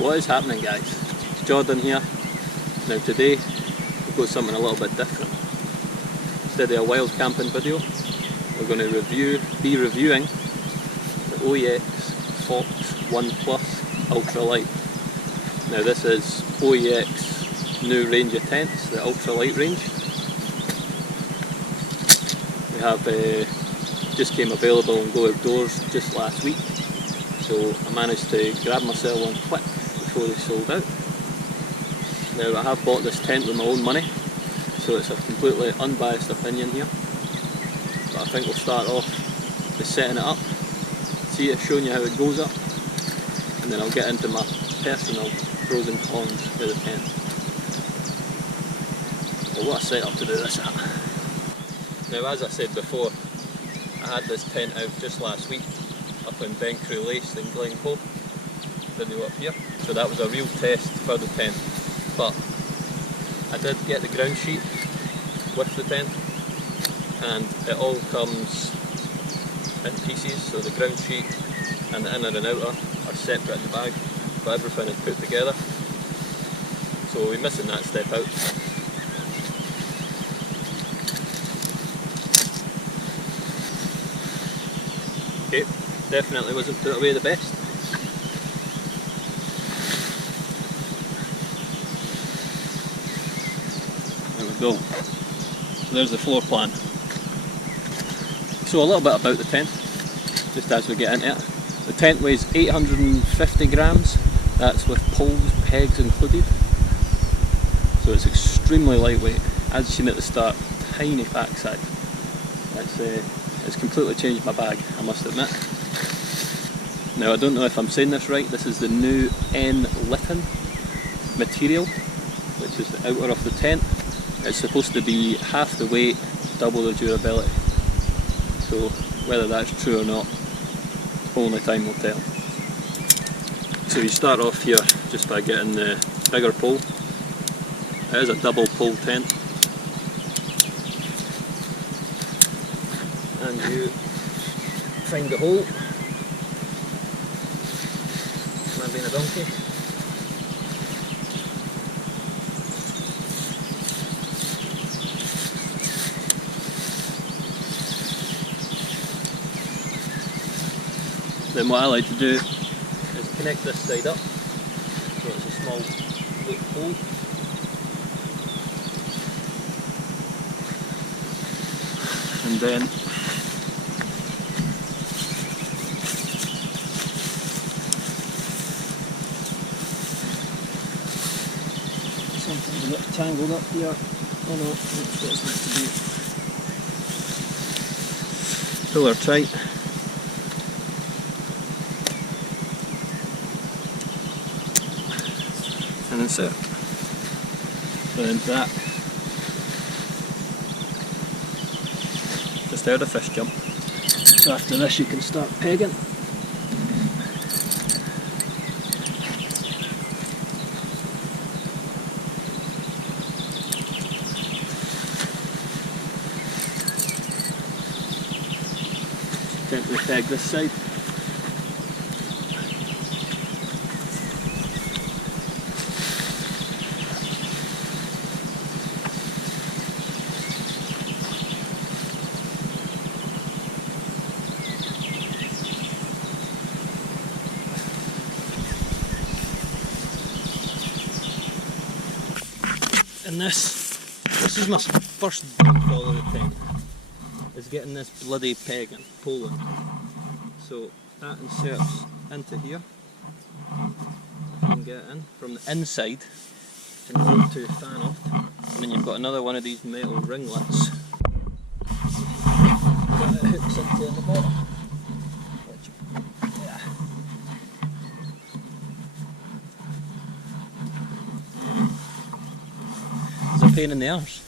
What is happening, guys? It's Jordan here. Now today we've got something a little bit different. Instead of a wild camping video, we're going to be reviewing the OEX PHOXX 1 Plus Ultralight. Now this is OEX new range of tents, the ultralight range. We have just came available on Go Outdoors just last week, so I managed to grab myself one quick before they sold out. Now I have bought this tent with my own money, so it's a completely unbiased opinion here, but I think we'll start off by setting it up, showing you how it goes up, and then I'll get into my personal pros and cons of the tent. Well, what a setup to do this at. Now, as I said before, I had this tent out just last week up in Bencrew Lace in Glencoe, video up here. So that was a real test for the tent, but I did get the ground sheet with the tent, and it all comes in pieces, so the ground sheet and the inner and outer are separate in the bag, but everything is put together, so we're missing that step out. Okay, definitely wasn't put away the best. There we go. So there's the floor plan. So a little bit about the tent, just as we get into it. The tent weighs 850 grams, that's with poles, pegs included. So it's extremely lightweight. As you've seen at the start, tiny backside. It's completely changed my bag, I must admit. Now I don't know if I'm saying this right, this is the new N-Litten material, which is the outer of the tent. It's supposed to be half the weight, double the durability. So whether that's true or not, only time will tell. So you start off here just by getting the bigger pole. It is a double pole tent. And you find the hole. Am I being a donkey? Then what I like to do is connect this side up, so it's a small hole. And then something's a bit tangled up here. Oh no, that's what it's meant to be. Pull her tight. And insert. So then that just out of fish jump. So after this you can start pegging. Gently peg this side. And this is my first downfall of the tent, is getting this bloody peg and pulling. So that inserts into here, you can get it in from the inside in order to fan off, and then you've got another one of these metal ringlets that it hooks into in the bottom. It's a pain in the arse.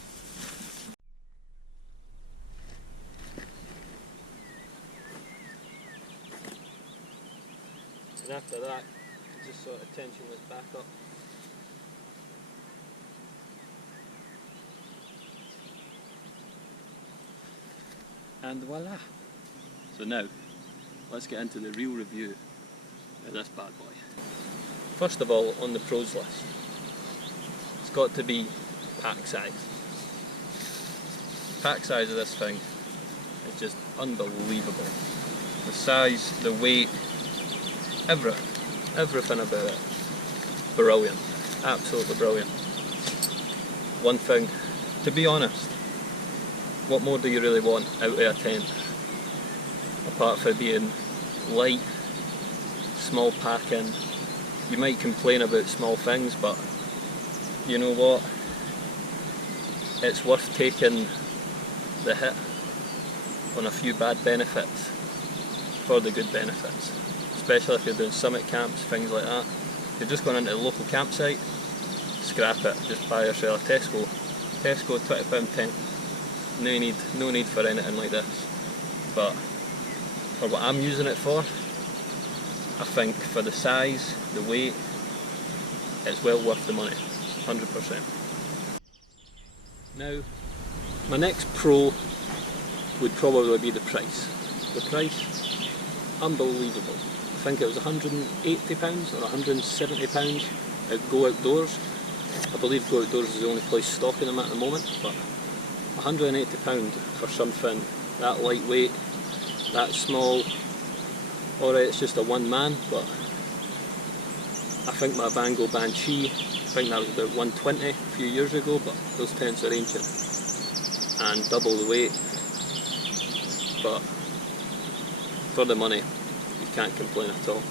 And after that, it just sort of tensionless back up. And voila! So now, let's get into the real review of this bad boy. First of all, on the pros list, it's got to be pack size. The pack size of this thing is just unbelievable. The size, the weight, everything about it, brilliant, absolutely brilliant. One thing, to be honest, what more do you really want out of a tent? Apart from being light, small packing. You might complain about small things, but you know what? It's worth taking the hit on a few bad benefits for the good benefits. Especially if you're doing summit camps, things like that. If you're just going into the local campsite, scrap it, just buy yourself a Tesco £20 tent. No need for anything like this. But for what I'm using it for, I think for the size, the weight, it's well worth the money, 100%. Now, my next pro would probably be the price. The price, unbelievable. I think it was £180 or £170 at Go Outdoors. I believe Go Outdoors is the only place stocking them at the moment, but £180 for something that lightweight, that small. Alright, it's just a one man, but I think my Vango Banshee, I think that was about 120 a few years ago, but those tents are ancient and double the weight. But for the money, you can't complain at all.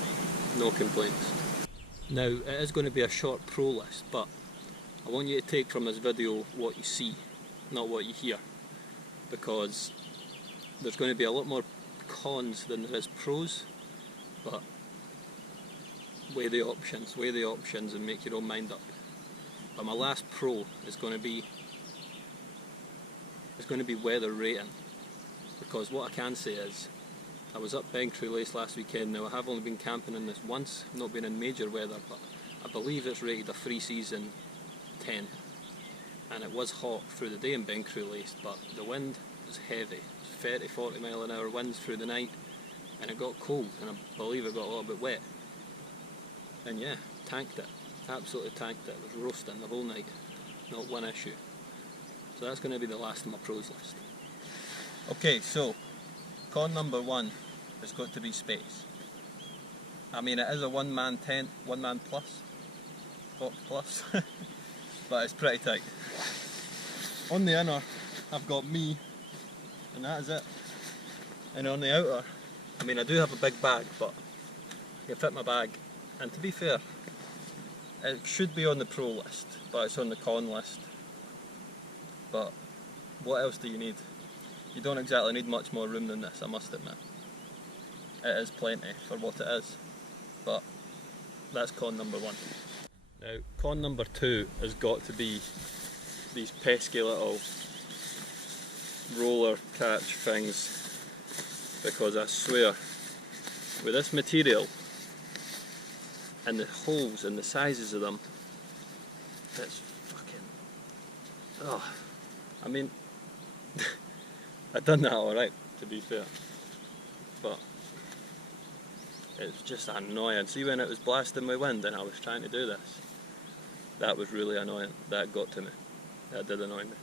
No complaints. Now, it is going to be a short pro list, but I want you to take from this video what you see, not what you hear, because there's going to be a lot more cons than there is pros, but weigh the options and make your own mind up. But my last pro is going to be weather rating, because what I can say is I was up Bencrew Lace last weekend. Now I have only been camping in this once, I've not been in major weather, but I believe it's rated a 3-season 10, and it was hot through the day in Bencrew Lace, but the wind was heavy. It was 30-40 mile an hour winds through the night, and it got cold, and I believe it got a little bit wet. And yeah, tanked it, absolutely tanked it. It was roasting the whole night, not one issue. So that's going to be the last of my pros list. Okay, so con number one has got to be space. I mean, it is a one-man tent, one-man plus, Fox plus, but it's pretty tight. On the inner, I've got me, and that is it. And on the outer, I mean, I do have a big bag, but I can fit my bag. And to be fair, it should be on the pro list, but it's on the con list. But what else do you need? You don't exactly need much more room than this, I must admit. It is plenty for what it is, but that's con number one. Now, con number two has got to be these pesky little roller catch things, because I swear, with this material and the holes and the sizes of them, it's fucking, oh, I mean, I've done that alright, to be fair, but it's just annoying. See, when it was blasting my wind and I was trying to do this, that was really annoying. That got to me. That did annoy me.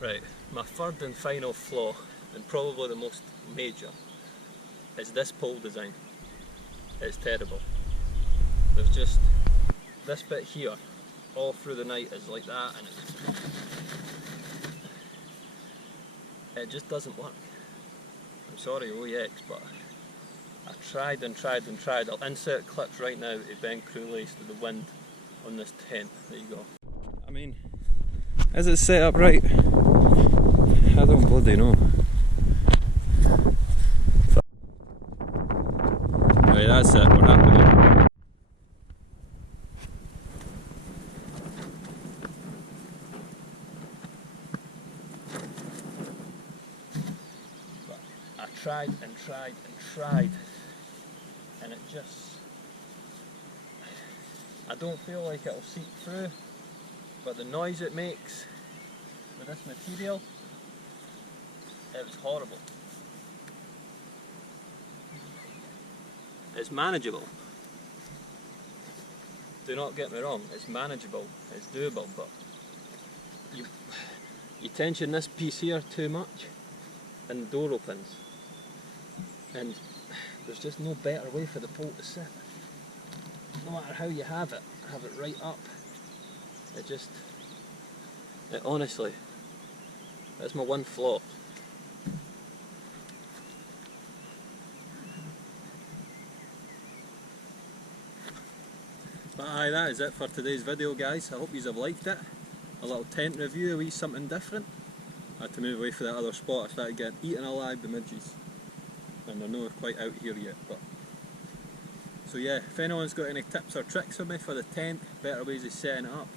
Right, my third and final flaw, and probably the most major, is this pole design. It's terrible. There's just this bit here, all through the night is like that, and it just doesn't work. I'm sorry, OEX, but I tried and tried and tried. I'll insert clips right now of Bencrew Lace to the wind on this tent. There you go. I mean, is it set up right? I don't bloody know. Right, that's it, we're happy now. But I tried and tried and tried, and it just, I don't feel like it'll seep through, but the noise it makes with this material, it was horrible. It's manageable, do not get me wrong, it's manageable, it's doable, but you tension this piece here too much and the door opens, and there's just no better way for the pole to sit. No matter how you have it right up, it honestly, that's my one flaw. But aye, that is it for today's video, guys. I hope you have liked it. A little tent review, a wee something different. I had to move away from that other spot. I started getting eaten alive by midges, and they're not quite out here yet. But so yeah, if anyone's got any tips or tricks for me for the tent, better ways of setting it up,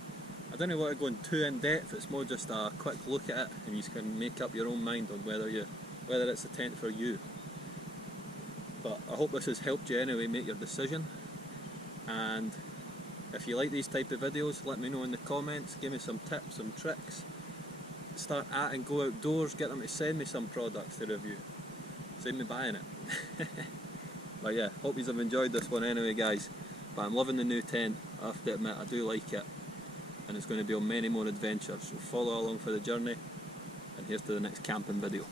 I don't know what to go in too in depth. It's more just a quick look at it, and you can make up your own mind on whether it's a tent for you. But I hope this has helped you anyway make your decision. And if you like these type of videos, let me know in the comments, give me some tips, some tricks. Start at and go outdoors, get them to send me some products to review. Save me buying it. But yeah, hope you have enjoyed this one anyway, guys. But I'm loving the new tent, I have to admit, I do like it. And it's going to be on many more adventures, so follow along for the journey. And here's to the next camping video.